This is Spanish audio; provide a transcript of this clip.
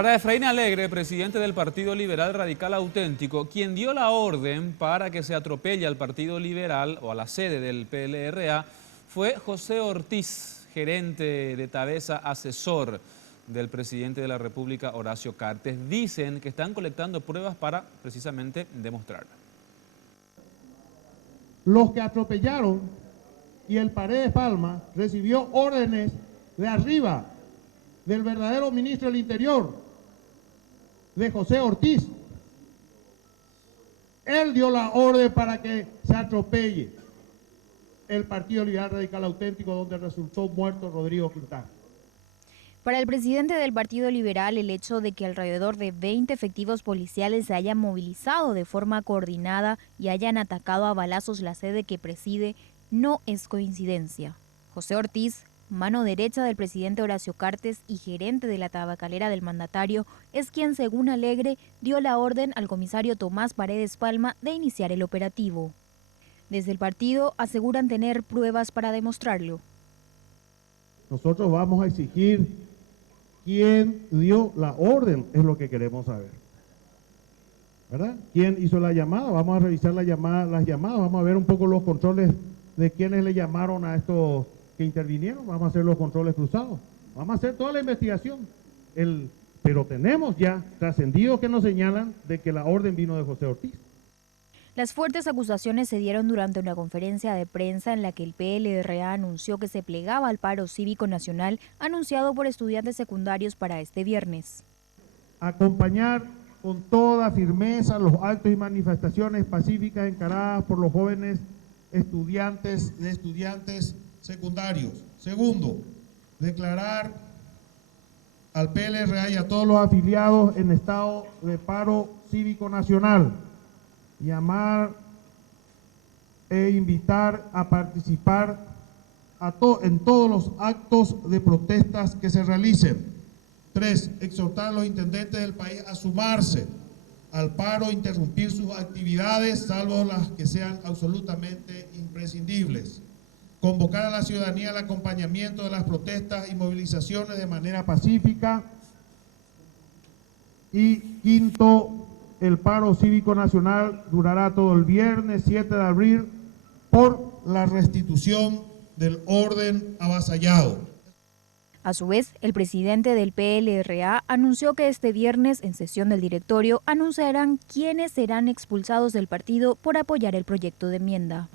Para Efraín Alegre, presidente del Partido Liberal Radical Auténtico, quien dio la orden para que se atropelle al Partido Liberal o a la sede del PLRA fue José Ortiz, gerente de Tabesa, asesor del presidente de la República, Horacio Cartes. Dicen que están colectando pruebas para precisamente demostrarlo. Los que atropellaron y el Paredes Palma recibió órdenes de arriba del verdadero ministro del Interior, de José Ortiz. Él dio la orden para que se atropelle el Partido Liberal Radical Auténtico, donde resultó muerto Rodrigo Quintana. Para el presidente del Partido Liberal, el hecho de que alrededor de 20 efectivos policiales se hayan movilizado de forma coordinada y hayan atacado a balazos la sede que preside no es coincidencia. José Ortiz, mano derecha del presidente Horacio Cartes y gerente de la tabacalera del mandatario, es quien, según Alegre, dio la orden al comisario Tomás Paredes Palma de iniciar el operativo. Desde el partido aseguran tener pruebas para demostrarlo. Nosotros vamos a exigir quién dio la orden, es lo que queremos saber, ¿verdad? ¿Quién hizo la llamada? Vamos a revisar las llamadas, vamos a ver un poco los controles de quienes le llamaron a estos que intervinieron, vamos a hacer los controles cruzados, vamos a hacer toda la investigación, pero tenemos ya trascendidos que nos señalan de que la orden vino de José Ortiz. Las fuertes acusaciones se dieron durante una conferencia de prensa en la que el PLRA anunció que se plegaba al paro cívico nacional anunciado por estudiantes secundarios para este viernes. Acompañar con toda firmeza los actos y manifestaciones pacíficas encaradas por los jóvenes estudiantes secundarios. Segundo, declarar al PLRA y a todos los afiliados en estado de paro cívico nacional. Llamar e invitar a participar en todos los actos de protestas que se realicen. 3. Exhortar a los intendentes del país a sumarse al paro e interrumpir sus actividades, salvo las que sean absolutamente imprescindibles. Convocar a la ciudadanía al acompañamiento de las protestas y movilizaciones de manera pacífica. Y quinto, el paro cívico nacional durará todo el viernes 7 de abril por la restitución del orden avasallado. A su vez, el presidente del PLRA anunció que este viernes, en sesión del directorio, anunciarán quiénes serán expulsados del partido por apoyar el proyecto de enmienda.